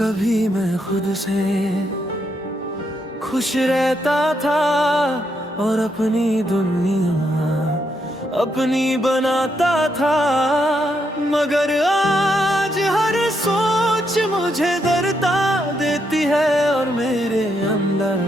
कभी मैं खुद से खुश रहता था और अपनी दुनिया अपनी बनाता था, मगर आज हर सोच मुझे डरता देती है और मेरे अंदर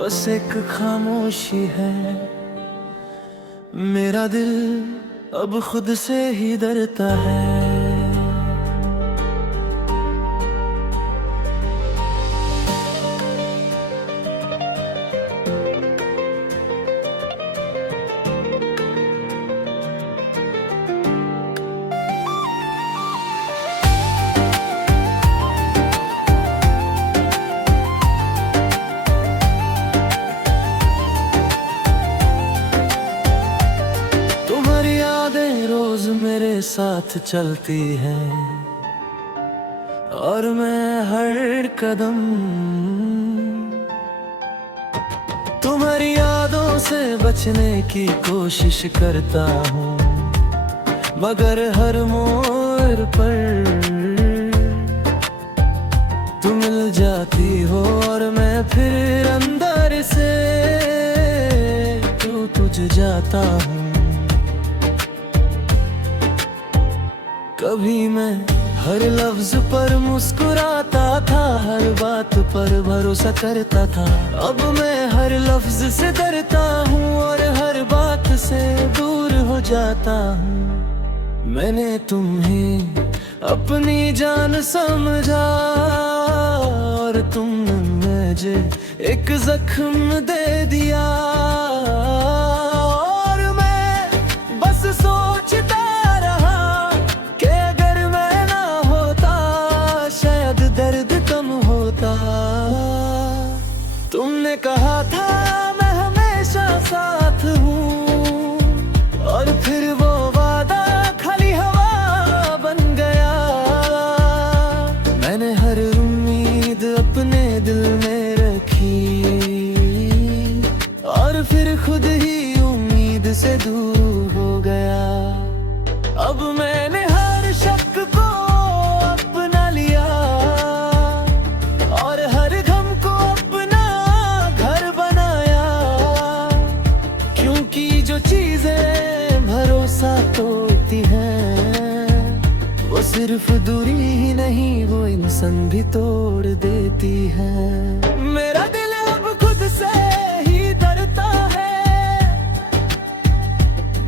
बस एक खामोशी है। मेरा दिल अब खुद से ही डरता है। रोज मेरे साथ चलती है और मैं हर कदम तुम्हारी यादों से बचने की कोशिश करता हूँ, मगर हर मोड़ पर तुम मिल जाती हो और मैं फिर अंदर से तुझ जाता हूँ। कभी मैं हर लफ्ज पर मुस्कुराता था, हर बात पर भरोसा करता था, अब मैं हर लफ्ज से डरता हूँ और हर बात से दूर हो जाता हूँ। मैंने तुम्हें अपनी जान समझा और तुमने मुझे एक जख्म दे दिया, और मैं बस सोचता दर्द कम होता। तुमने कहा था मैं हमेशा साथ हूँ और फिर वो वादा खाली हवा बन गया। मैंने हर उम्मीद अपने दिल में रखी और फिर खुद ही उम्मीद से दूर हो गया। अब मैंने हर शक को अपना लिया और हर गम को अपना घर बनाया, क्योंकि जो चीजें भरोसा तोड़ती हैं वो सिर्फ दूरी ही नहीं वो इंसान भी तोड़ देती है। मेरा दिल अब खुद से ही डरता है,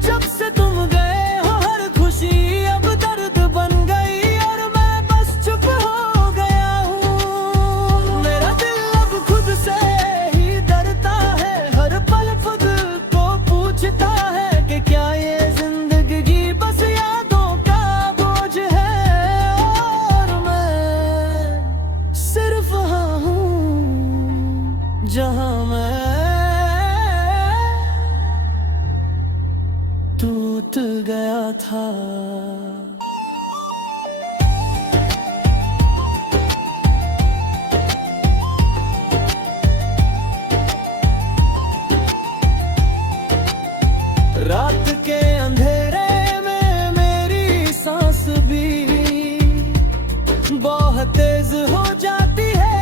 जब से तुम गए हो हर खुशी अब दर्द बन गई और मैं बस चुप हो गया हूँ। मेरा दिल अब खुद से ही डरता है, हर पल खुद को पूछता है कि क्या ये जिंदगी बस यादों का बोझ है, और मैं सिर्फ वहाँ हूँ जहाँ मैं टूट गया था। रात के अंधेरे में मेरी सांस भी बहुत तेज हो जाती है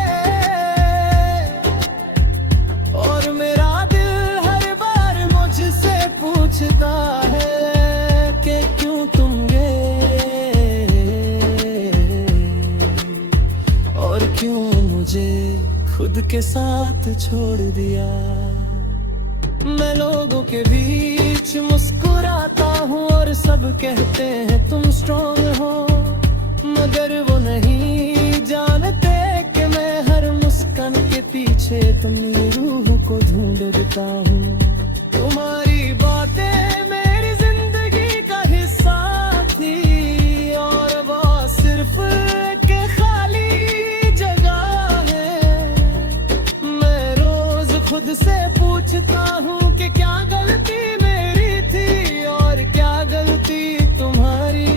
और मेरा दिल हर बार मुझसे पूछता है कि क्यों तुम गए और क्यों मुझे खुद के साथ छोड़ दिया। मैं लोगों के बीच मुस्कुराता हूँ और सब कहते हैं तुम स्ट्रॉन्ग हो, मगर वो नहीं जानते कि मैं हर मुस्कान के पीछे तुम्हारी रूह को ढूंढता हूँ। तुम्हारी बातें मेरी जिंदगी का हिस्सा थी और वो सिर्फ एक खाली जगह है। मैं रोज खुद से पूछता हूँ कि क्या गलती मेरी थी और क्या गलती तुम्हारी,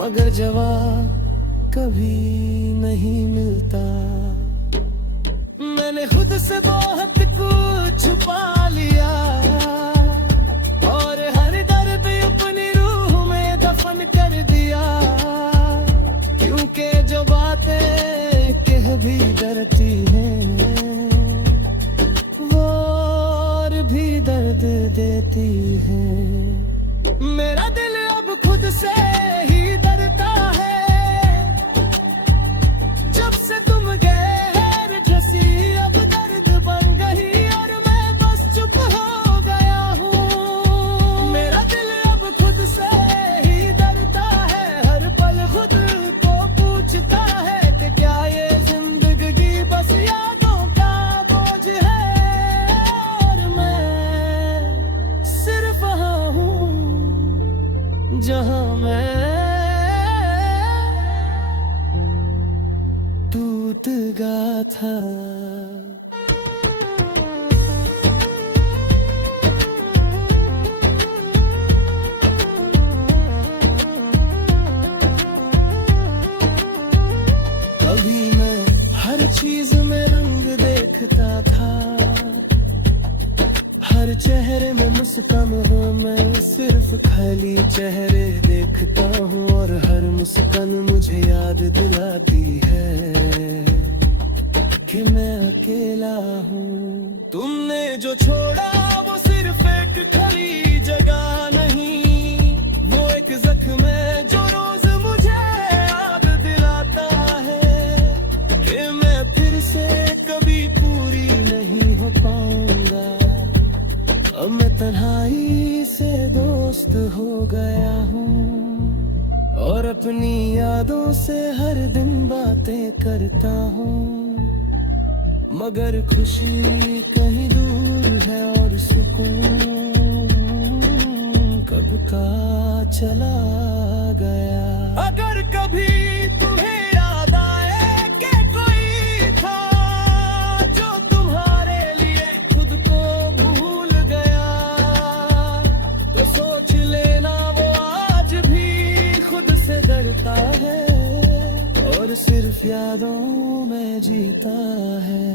मगर जवाब कभी नहीं मिलता। मैंने खुद से बहुत कुछ छुपा लिया और हर दर्द अपनी रूह में दफन कर दिया, क्योंकि जो बातें दर्द देती है। मेरा दिल अब खुद से ही डरता है, जब से तुम गैर जैसी अब दर्द बन गई और मैं बस चुप हो गया हूँ। मेरा दिल अब खुद से ही डरता है, हर पल खुद को पूछता है कि क्या ये जिंदगी बस यादों का बोझ है, और मैं सिर्फ वहाँ हूँ जहाँ मैं टूट गया था। कभी मैं हर चीज में रंग देखता था, हर चेहरे में मुस्कान हो, मैं सिर्फ खाली चेहरे देखता हूँ, और हर मुस्कान मुझे याद दिलाती है कि मैं अकेला हूँ। तुमने जो छोड़ा वो सिर्फ एक खरी जगह नहीं, वो एक जख्म है जो रोज मुझे याद दिलाता है कि मैं फिर से कभी पूरी नहीं हो पाऊंगा। अब मैं तन्हाई से दोस्त हो गया हूँ, और अपनी यादों से हर दिन बातें करता हूँ, मगर खुशी कहीं दूर है और सुकून कब का चला गया। अगर कभी तुम्हें याद आए कि कोई था जो तुम्हारे लिए खुद को भूल गया, तो सोच लेना वो आज भी खुद से डरता है और सिर्फ यादों में जीता है।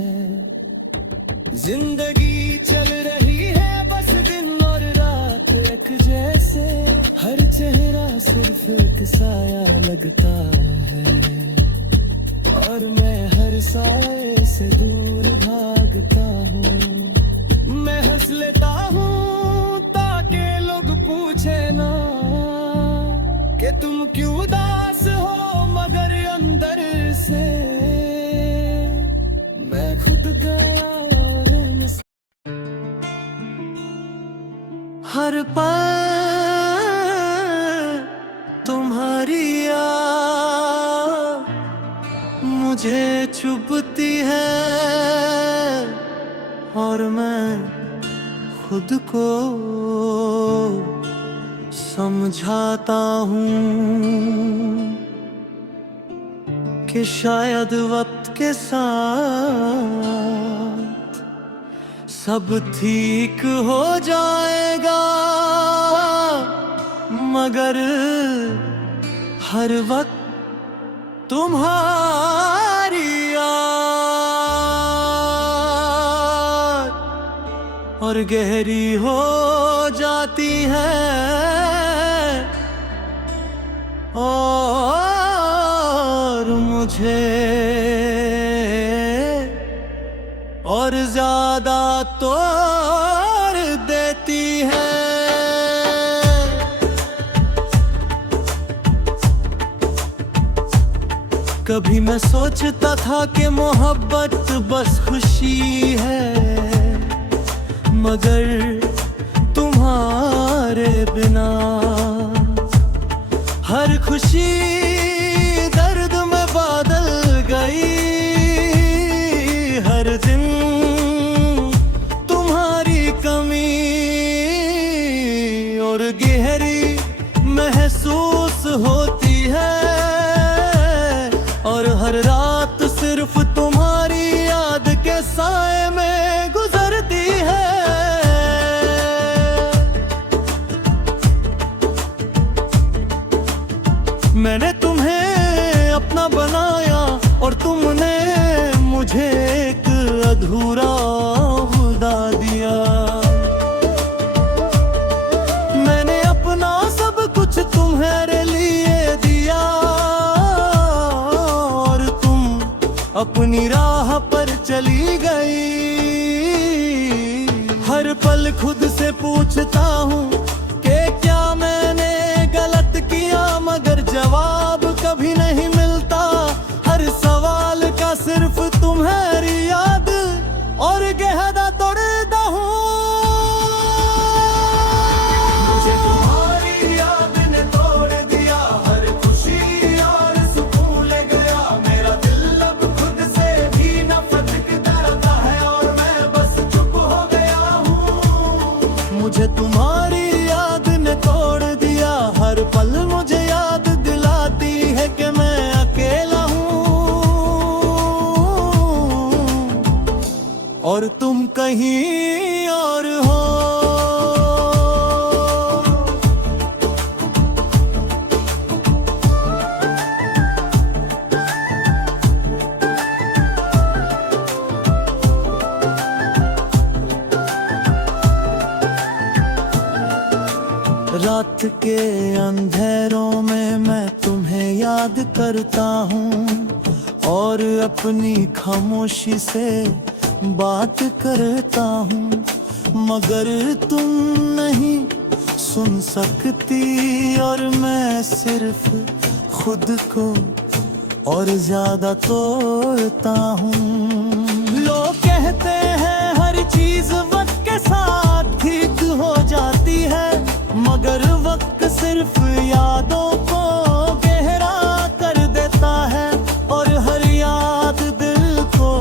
जिंदगी चल रही है बस दिन और रात एक जैसे, हर चेहरा सिर्फ एक साया लगता है, और मैं हर साए से दूर भागता हूँ। मैं हंस लेता हूँ ताकि लोग पूछे ना कि तुम क्यों उदास हो, मगर अंदर से मैं खुद गया और हर पल तुम्हारी याद मुझे चुभती है, और मैं खुद को समझाता हूँ कि शायद वक्त के साथ सब ठीक हो जाएगा, मगर हर वक्त तुम्हारी याद और गहरी हो जाती है, और मुझे और ज्यादा तोड़ देती है। कभी मैं सोचता था कि मोहब्बत बस खुशी है, मगर तुम्हारे बिना हर खुशी दर्द में बदल गई। हर दिन तुम्हारी कमी और गहरी महसूस होती है, और हर रात सिर्फ तुम्हारी याद के साए में गुजरती है। मैंने तुम्हें अपना बनाया और तुमने मुझे एक अधूरा खुदा दिया। मैंने अपना सब कुछ तुम्हारे लिए दिया, और तुम अपनी राह पर चली गई। हर पल खुद से पूछता हूँ कि क्या मैंने गलत किया, मगर जवाब कभी नहीं मिलता। हर सवाल का सिर्फ तुम्हारी याद और गहरा तोड़ता हूँ। मुझे तुम्हारी याद ने तोड़ दिया, हर खुशी और सुकून ले गया। मेरा दिल अब खुद से भी नफरत करता है और मैं बस चुप हो गया हूँ। मुझे तुम्हारी याद ने तोड़ दिया, हर पल मुझे याद दिलाती है कि मैं अकेला हूँ और तुम कहीं और हो। रात के अंधेरों में मैं तुम्हें याद करता हूँ और अपनी खामोशी से बात करता हूँ, मगर तुम नहीं सुन सकती और मैं सिर्फ खुद को और ज्यादा तोड़ता हूँ। लोग कहते हैं हर चीज वक्त के साथ ठीक हो जाती है, मगर वक्त सिर्फ यादों को गहरा कर देता है और हर याद दिल को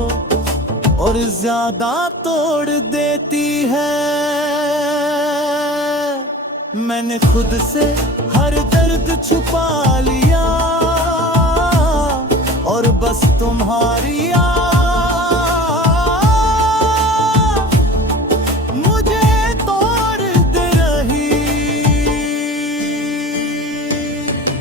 और ज्यादा तोड़ देती है। मैंने खुद से हर दर्द छुपा लिया और बस तुम्हारी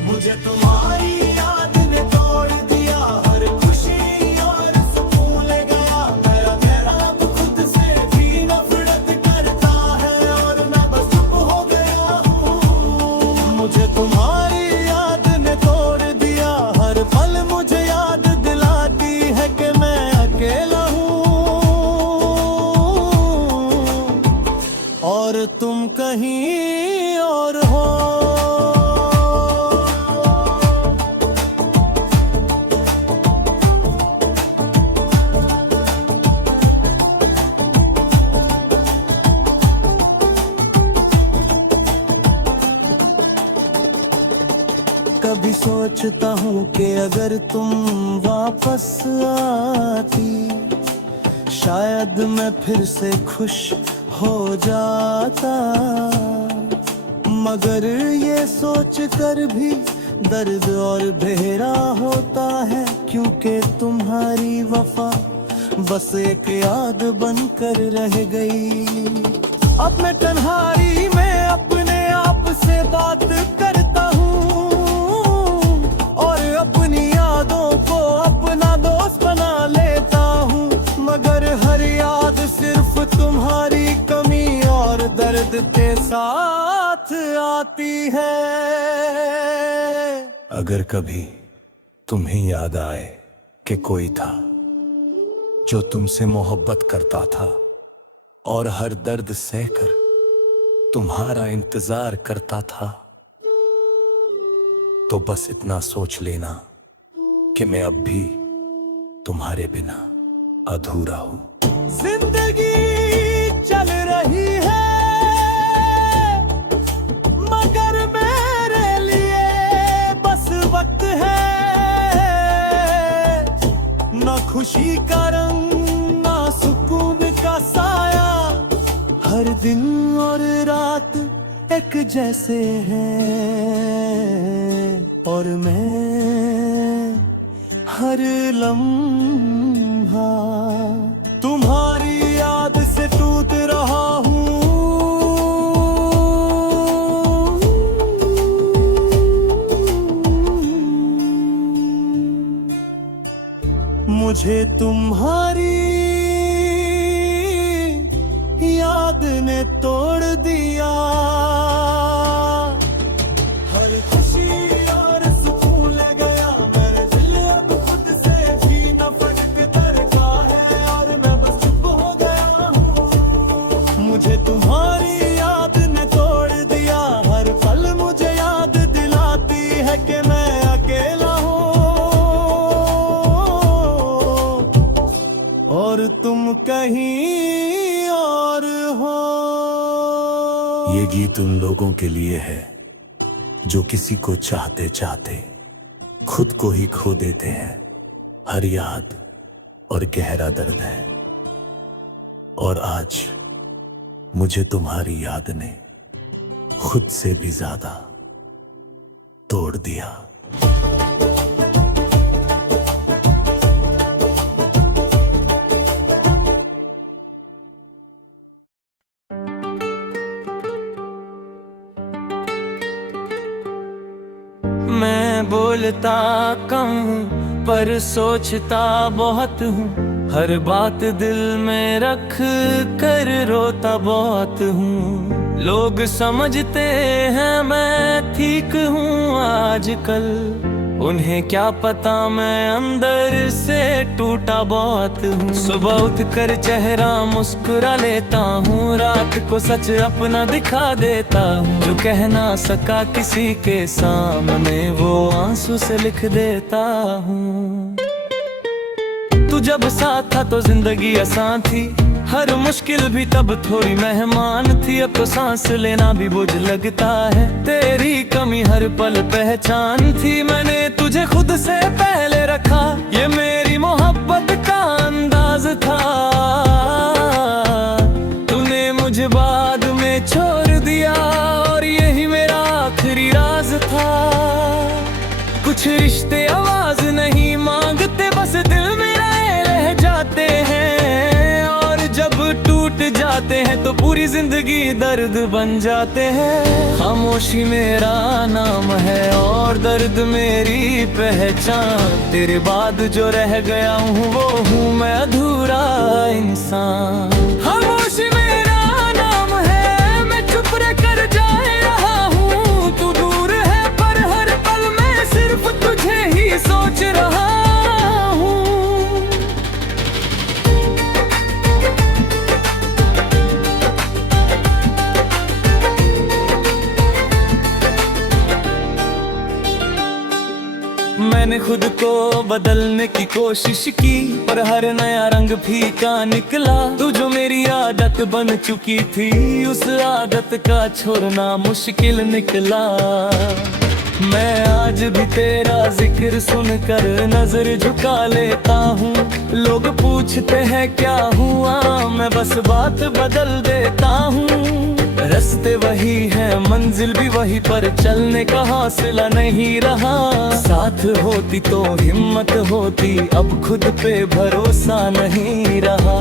मुझे तुम्हारी याद ने तोड़ दिया, हर खुशी और सुकून ले गया। मेरा अब खुद से भी नफरत करता है और मैं बस चुप हो गया हूँ। मुझे तुम्हारी याद ने तोड़ दिया, हर पल मुझे याद दिलाती है कि मैं अकेला हूँ और तुम कहीं और हो। कभी सोचता हूँ कि अगर तुम वापस आती शायद मैं फिर से खुश हो जाता, मगर ये सोच कर भी दर्द और बहरा होता है, क्योंकि तुम्हारी वफा बस एक याद बनकर रह गई। अब मैं तन्हाई में अपने आप से बात करता हूँ और अपनी यादों को अपना दोस्त बना लेता हूँ, मगर हर याद सिर्फ तुम्हारी कमी और दर्द के साथ आती है। अगर कभी तुम्हें याद आए कि कोई था जो तुमसे मोहब्बत करता था और हर दर्द सहकर तुम्हारा इंतजार करता था, तो बस इतना सोच लेना कि मैं अब भी तुम्हारे बिना अधूरा हूं। जिंदगी चल रही है मगर मेरे लिए बस वक्त है, ना खुशी का रंग ना सुकून का साया, हर दिन और रात एक जैसे हैं और मैं हर लम्हा तुम्हारी याद से टूट रहा हूँ। मुझे तुम्हारी याद ने तोड़ दिया, हर खुशी और सुकून ले गया। मेरे दिल अब खुद से भी नफरत करता है और मैं बस चुप हो गया हूँ। मुझे ये गीत उन लोगों के लिए है जो किसी को चाहते चाहते खुद को ही खो देते हैं। हर याद और गहरा दर्द है, और आज मुझे तुम्हारी याद ने खुद से भी ज्यादा तोड़ दिया। मैं बोलता कम हूँ पर सोचता बहुत हूँ, हर बात दिल में रख कर रोता बहुत हूँ। लोग समझते हैं मैं ठीक हूँ आजकल, उन्हें क्या पता मैं अंदर से टूटा बहुत हूँ। सुबह उठकर चेहरा मुस्कुरा लेता हूँ, रात को सच अपना दिखा देता हूँ। जो कह ना सका किसी के सामने वो आंसू से लिख देता हूँ। तू जब साथ था तो जिंदगी आसान थी, हर मुश्किल भी तब थोड़ी मेहमान थी। अब तो सांस लेना भी बोझ लगता है, तेरी कमी हर पल पहचान थी। मैंने तुझे खुद से पहले रखा, ये मेरी मोहब्बत का अंदाज था। तूने मुझे बाद में छोड़ दिया और यही मेरा आखिरी राज था। कुछ रिश्ते आवाज नहीं मांगते, बस दिल में रह जाते हैं, और जब टूट जाते हैं तो पूरी जिंदगी दर्द बन जाते हैं। खामोशी मेरा नाम है और दर्द मेरी पहचान, तेरे बाद जो रह गया हूँ वो हूँ मैं अधूरा इंसान। खामोशी मेरा नाम है, मैं चुप रहकर जा रहा हूँ। तू दूर है पर हर पल मैं सिर्फ तुझे ही सोच रहा हूँ। मैंने खुद को बदलने की कोशिश की, पर हर नया रंग फीका निकला। तू जो मेरी आदत बन चुकी थी, उस आदत का छोड़ना मुश्किल निकला। मैं आज भी तेरा जिक्र सुनकर नजर झुका लेता हूँ। लोग पूछते हैं क्या हुआ, मैं बस बात बदल देता हूँ। रास्ते वही है मंजिल भी वही, पर चलने का हौसला नहीं रहा। साथ होती तो हिम्मत होती, अब खुद पे भरोसा नहीं रहा।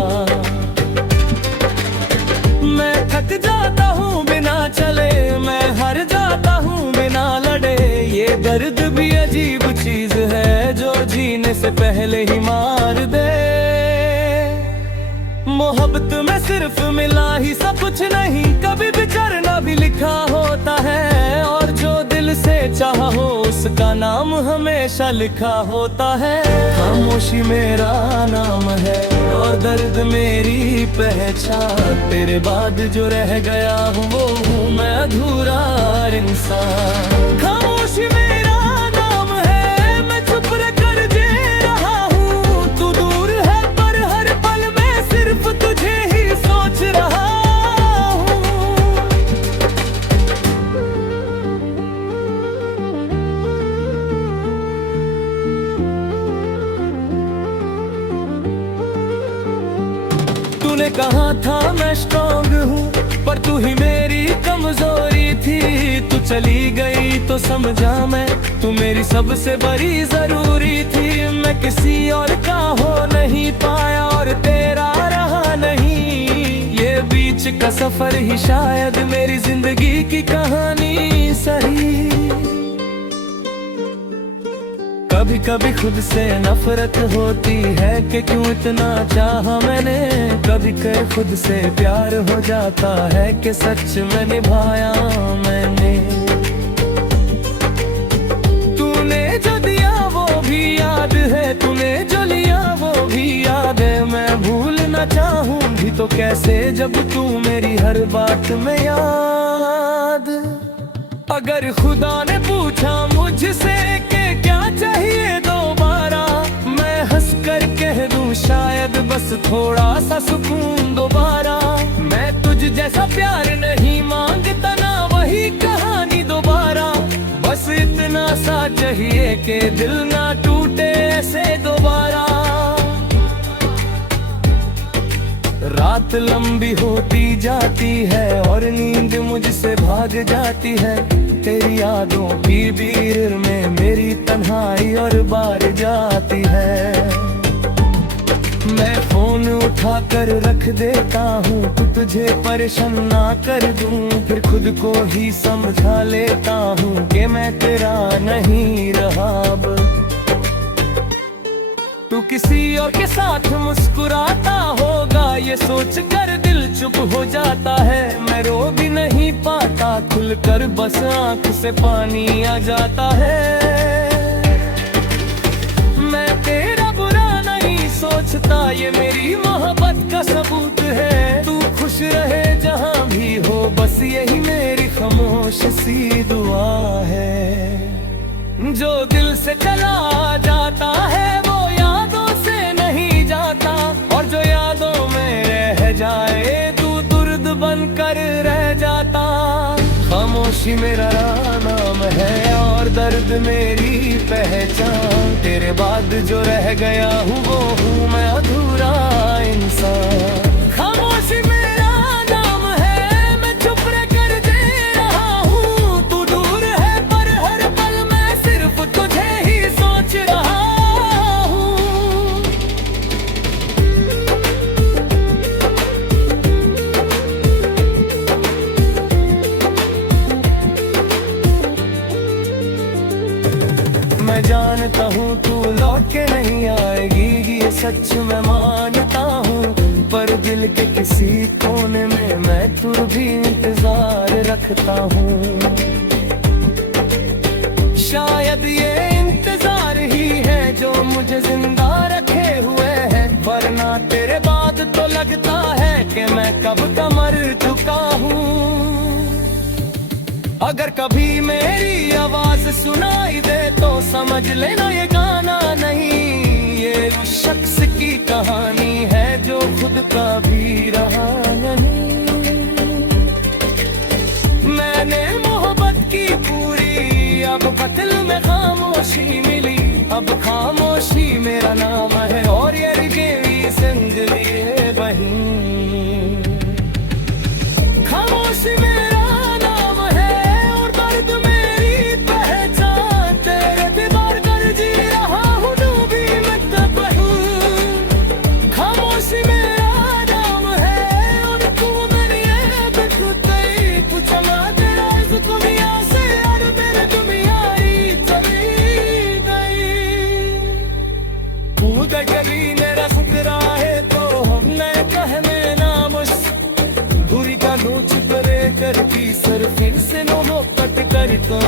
मैं थक जाता हूँ बिना चले, मैं हार जाता हूँ बिना लड़े। ये दर्द भी अजीब चीज है जो जीने से पहले ही मार दे। मोहब्बत में सिर्फ मिला ही सब कुछ नहीं, कभी बिछड़ना भी लिखा होता है। और जो दिल से चाहा हो उसका नाम हमेशा लिखा होता है। खामोशी मेरा नाम है और दर्द मेरी पहचान, तेरे बाद जो रह गया हूँ वो हूँ मैं अधूरा इंसान। खामोशी मेरा नाम है, मैं चुप रहकर जी रहा हूँ। तू दूर है पर हर पल मैं सिर्फ तुझे ही सोच रहा हूँ। तूने कहा था मैं स्ट्रॉन्ग हूँ, पर तू ही मेरी कमजोरी थी। तू चली गई तो समझा मैं, तू मेरी सबसे बड़ी जरूरी थी। मैं किसी और का हो नहीं पाया और तेरा रहा नहीं। ये बीच का सफर ही शायद मेरी जिंदगी की कहानी सही। कभी कभी खुद से नफरत होती है कि क्यों इतना चाहा मैंने। कभी कभी खुद से प्यार हो जाता है कि सच में निभाया मैंने। तूने जो दिया वो भी याद है, तूने जो लिया वो भी याद है। मैं भूलना चाहूंगी तो कैसे जब तू मेरी हर बात में याद। अगर खुदा ने पूछा मुझसे कि क्या चाहिए दोबारा, मैं हंस कर कह दूं शायद बस थोड़ा सा सुकून दोबारा। मैं तुझ जैसा प्यार नहीं मांगता, चाहिए कि दिल ना टूटे ऐसे दोबारा। रात लंबी होती जाती है और नींद मुझसे भाग जाती है। तेरी यादों की भीड़ में मेरी तन्हाई और बार जाती है। मैं फोन उठा कर रख देता हूँ तो तुझे परेशान ना कर दूँ, फिर खुद को ही समझा लेता हूँ कि मैं तेरा नहीं रहा अब। तू किसी और के साथ मुस्कुराता होगा ये सोच कर दिल चुप हो जाता है। मैं रो भी नहीं पाता खुलकर, बस आंख से पानी आ जाता है। मैं तेरा बुरा नहीं सोचता, ये मेरी मोहब्बत का सबूत है। तू खुश रहे जहाँ भी हो, बस यही मेरी खामोश सी दुआ है। जो दिल से चला जाता है वो यादों से नहीं जाता, और जो यादों में रह जाए तू दर्द बनकर रह जाता। खामोशी मेरा नाम है और दर्द मेरी पहचान। तेरे बाद जो रह गया हूँ वो हूँ मैं अधूरा इंसान। खामोशी मेरा नाम है, मैं चुप रह कर दे रहा हूँ। तू दूर है पर हर पल मैं सिर्फ तुझे ही सोच रहा हूँ। मैं जानता हूँ तू लौट के नहीं आएगी, ये सच मैं मानता हूँ, पर दिल के किसी कोने में मैं तुझ भी इंतजार रखता हूँ। शायद ये इंतजार ही है जो मुझे जिंदा रखे हुए है, वरना तेरे बाद तो लगता है कि मैं कब का मर चुका हूँ। अगर कभी मेरी आवाज सुनाई दे तो समझ लेना ये गाना नहीं, ये उस शख्स की कहानी है जो खुद का भी रहा नहीं। मैंने मोहब्बत की पूरी अब कत्ल में खामोशी मिली, अब खामोशी मेरा नाम है और ये रिगेवी जिंदगी है बही। खामोशी मेरा गली मेरा फुकरा है तो हमने कहने नामुस दूरी का नोच करे कर की सर फिर से नो मोहब्बत करता।